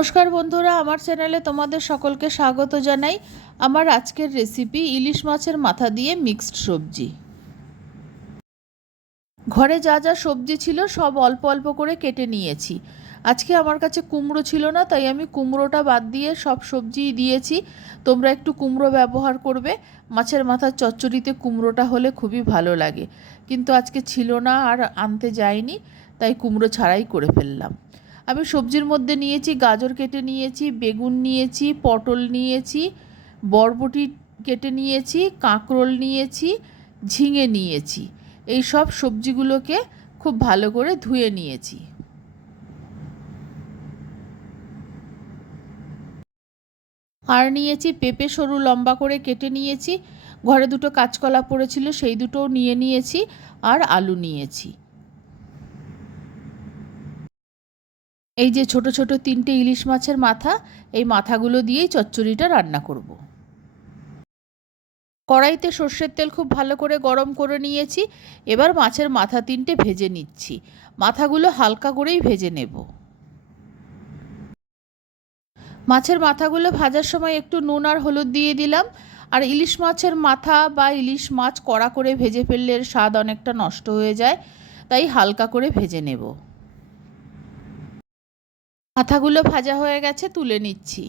নমস্কার বন্ধুরা, আমার চ্যানেলে তোমাদের সকলকে স্বাগত জানাই। আমার আজকের রেসিপি ইলিশ মাছের মাথা দিয়ে মিক্সড সবজি। ঘরে যা যা সবজি ছিল সব অল্প অল্প করে কেটে নিয়েছি। আজকে আমার কাছে কুমড়ো ছিল না, তাই আমি কুমড়োটা বাদ দিয়ে সব সবজিই দিয়েছি। তোমরা একটু কুমড়ো ব্যবহার করবে, মাছের মাথার চচ্চড়িতে কুমড়োটা হলে খুবই ভালো লাগে। কিন্তু আজকে ছিল না আর আনতে যাইনি, তাই কুমড়ো ছাড়াই করে ফেললাম। আমি সবজির মধ্যে নিয়েছি, গাজর কেটে নিয়েছি, বেগুন নিয়েছি, পটল নিয়েছি, বরবটি কেটে নিয়েছি, কাঁকরোল নিয়েছি, ঝিঙে নিয়েছি। এই সব সবজিগুলোকে খুব ভালো করে ধুয়ে নিয়েছি। আর নিয়েছি, পেঁপে, সরু, লম্বা করে কেটে নিয়েছি। ঘরে দুটো কাঁচকলা পড়েছিল, সেই দুটোও নিয়ে নিয়েছি আর আলু নিয়েছি। এই যে ছোট ছোট তিনটে ইলিশ মাছের মাথা, এই মাথাগুলো দিয়েই চচ্চড়িটা রান্না করব। কড়াইতে সর্ষের তেল খুব ভালো করে গরম করে নিয়েছি, এবার মাছের মাথা তিনটে ভেজে নিচ্ছি। মাথাগুলো হালকা করেই ভেজে নেব। মাছের মাথাগুলো ভাজার সময় একটু নুন আর হলুদ দিয়ে দিলাম, আর ইলিশ মাছের মাথা বা ইলিশ মাছ কড়া করে ভেজে ফেললে স্বাদ অনেকটা নষ্ট হয়ে যায়, তাই হালকা করে ভেজে নেব। মাথাগুলো ভাজা হয়ে গেছে, তুলে নিচ্ছি।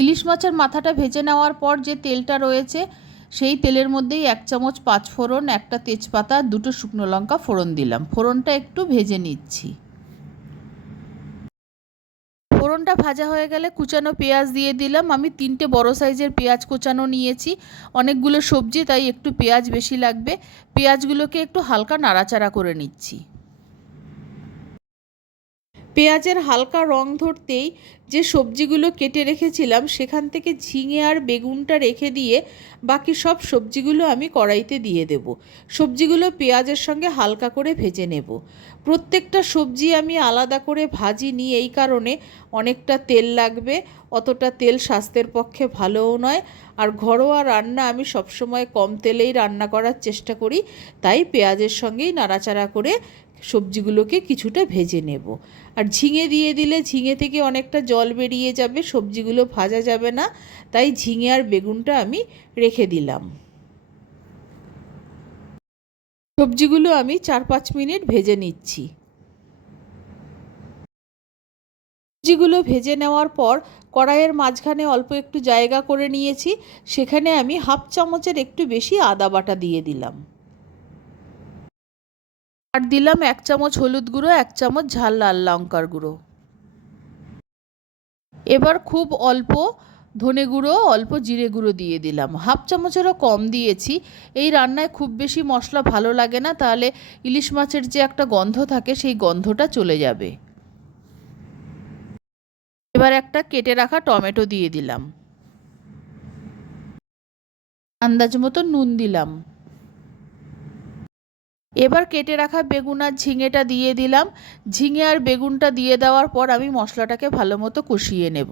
ইলিশ মাছের মাথাটা ভেজে নেওয়ার পর যে তেলটা রয়েছে, সেই তেলের মধ্যেই এক চামচ পাঁচ ফোড়ন একটা তেজপাতা, দুটো শুকনো লঙ্কা ফোড়ন দিলাম। ফোড়নটা একটু ভেজে নিচ্ছি। ফোড়নটা ভাজা হয়ে গেলে কুচানো পেঁয়াজ দিয়ে দিলাম। আমি তিনটে বড় সাইজের পেঁয়াজ কোচানো নিয়েছি। অনেকগুলো সবজি, তাই একটু পেঁয়াজ বেশি লাগবে। পেঁয়াজগুলোকে একটু হালকা নাড়াচাড়া করে নিচ্ছি। পেঁয়াজের হালকা রং ধরতেই যে সবজিগুলো কেটে রেখেছিলাম, সেখান থেকে ঝিঙে আর বেগুনটা রেখে দিয়ে বাকি সব সবজিগুলো আমি কড়াইতে দিয়ে দেব। সবজিগুলো পেঁয়াজের সঙ্গে হালকা করে ভেজে নেব। প্রত্যেকটা সবজি আমি আলাদা করে ভাজিনি এই কারণে অনেকটা তেল লাগবে, অতটা তেল স্বাস্থ্যের পক্ষে ভালোও নয়। আর ঘরোয়া রান্না আমি সবসময় কম তেলেই রান্না করার চেষ্টা করি, তাই পেঁয়াজের সঙ্গেই নাড়াচাড়া করে সবজিগুলোকে কিছুটা ভেজে নেব। আর ঝিঙে দিয়ে দিলে ঝিঙে থেকে অনেকটা জল বেরিয়ে যাবে, সবজিগুলো ভাজা যাবে না, তাই ঝিঙে আর বেগুনটা আমি রেখে দিলাম। সবজিগুলো আমি চার পাঁচ মিনিট ভেজে নিচ্ছি। সবজিগুলো ভেজে নেওয়ার পর কড়াইয়ের মাঝখানে অল্প একটু জায়গা করে নিয়েছি, সেখানে আমি হাফ চামচের একটু বেশি আদা বাটা দিয়ে দিলাম। আর দিলাম এক চামচ হলুদ গুঁড়ো, এক চামচ ঝাল লাল লঙ্কার গুঁড়ো। এবার খুব অল্প ধনে গুঁড়ো, অল্প জিরে গুঁড়ো দিয়ে দিলাম। হাফ চামচেরও কম দিয়েছি। এই রান্নায় খুব বেশি মশলা ভালো লাগে না, তাহলে ইলিশ মাছের যে একটা গন্ধ থাকে, সেই গন্ধটা চলে যাবে। এবার একটা কেটে রাখা টমেটো দিয়ে দিলাম। আন্দাজ মতো নুন দিলাম। এবার কেটে রাখা বেগুন আর ঝিঙেটা দিয়ে দিলাম। ঝিঙে আর বেগুনটা দিয়ে দেওয়ার পর আমি মশলাটাকে ভালো মতো কষিয়ে নেব।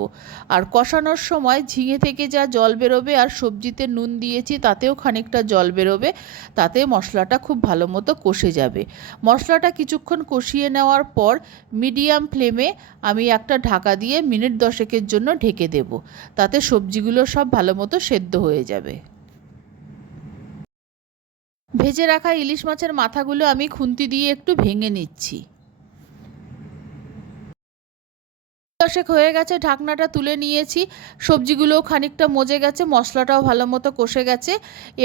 আর কষানোর সময় ঝিঙে থেকে যা জল বেরোবে আর সবজিতে নুন দিয়েছি তাতেও খানিকটা জল বেরোবে, তাতে মশলাটা খুব ভালো মতো কষে যাবে। মশলাটা কিছুক্ষণ কষিয়ে নেওয়ার পর মিডিয়াম ফ্লেমে আমি একটা ঢাকা দিয়ে মিনিট দশেকের জন্য ঢেকে দেব। তাতে সবজিগুলো সব ভালো মতো সেদ্ধ হয়ে যাবে। ভেজে রাখা ইলিশ মাছের মাথাগুলো আমি খুন্তি দিয়ে একটু ভেঙে নিচ্ছি। দশেক হয়ে গেছে, ঢাকনাটা তুলে নিয়েছি। সবজিগুলোও খানিকটা মজে গেছে, মশলাটাও ভালো মতো কষে গেছে।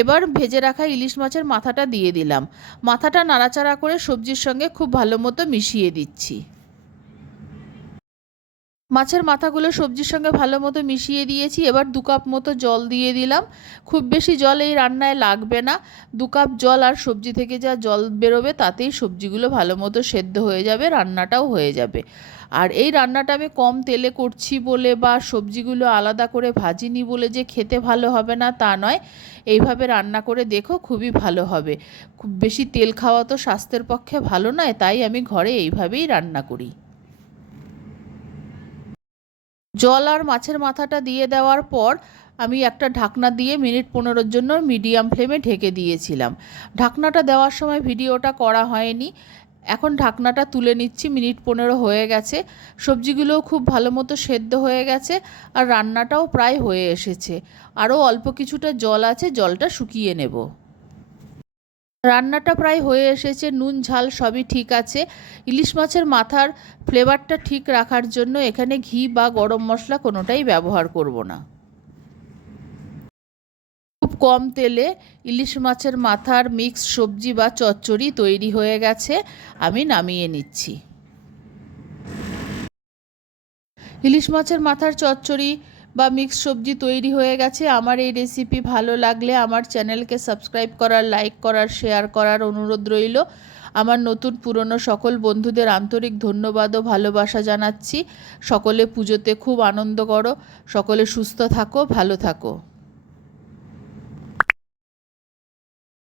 এবার ভেজে রাখা ইলিশ মাছের মাথাটা দিয়ে দিলাম। মাথাটা নাড়াচাড়া করে সবজির সঙ্গে খুব ভালো মতো মিশিয়ে দিচ্ছি। মাছের মাথাগুলো সবজির সঙ্গে ভালো মতো মিশিয়ে দিয়েছি। এবার দু কাপ মতো জল দিয়ে দিলাম। খুব বেশি জল এই রান্নায় লাগবে না। দু কাপ জল আর সবজি থেকে যা জল বেরোবে, তাতেই সবজিগুলো ভালো মতো সেদ্ধ হয়ে যাবে, রান্নাটাও হয়ে যাবে। আর এই রান্নাটা আমি কম তেলে করছি বলে বা সবজিগুলো আলাদা করে ভাজিনি বলে যে খেতে ভালো হবে না তা নয়। এইভাবে রান্না করে দেখো খুবই ভালো হবে। খুব বেশি তেল খাওয়া তো স্বাস্থ্যের পক্ষে ভালো নয়, তাই আমি ঘরে এইভাবেই রান্না করি। জল আর মাছের মাথাটা দিয়ে দেওয়ার পর আমি একটা ঢাকনা দিয়ে মিনিট পনেরোর জন্য মিডিয়াম ফ্লেমে ঢেকে দিয়েছিলাম। ঢাকনাটা দেওয়ার সময় ভিডিওটা করা হয়নি। এখন ঢাকনাটা তুলে নিচ্ছি, মিনিট পনেরো হয়ে গেছে। সবজিগুলোও খুব ভালো মতো সেদ্ধ হয়ে গেছে আর রান্নাটাও প্রায় হয়ে এসেছে। আরও অল্প কিছুটা জল আছে, জলটা শুকিয়ে নেব। রান্নাটা প্রায় হয়ে এসেছে, নুন, ঝাল সবই ঠিক আছে। ইলিশ মাছের মাথার ফ্লেভারটা ঠিক রাখার জন্য এখানে ঘি বা গরম মশলা কোনোটাই ব্যবহার করব না। খুব কম তেলে ইলিশ মাছের মাথার মিক্স সবজি বা চচ্চড়ি তৈরি হয়ে গেছে, আমি নামিয়ে নিচ্ছি। ইলিশ মাছের মাথার চচ্চড়ি বা মিক্স সবজি তৈরি হয়ে গেছে। আমার এই রেসিপি ভালো লাগলে আমার চ্যানেলকে সাবস্ক্রাইব করার লাইক করার শেয়ার করার অনুরোধ রইল। আমার নতুন পুরনো সকল বন্ধুদের আন্তরিক ধন্যবাদ ও ভালোবাসা জানাচ্ছি। সকলে পুজোতে খুব আনন্দ করো, সকলে সুস্থ থাকো, ভালো থাকো।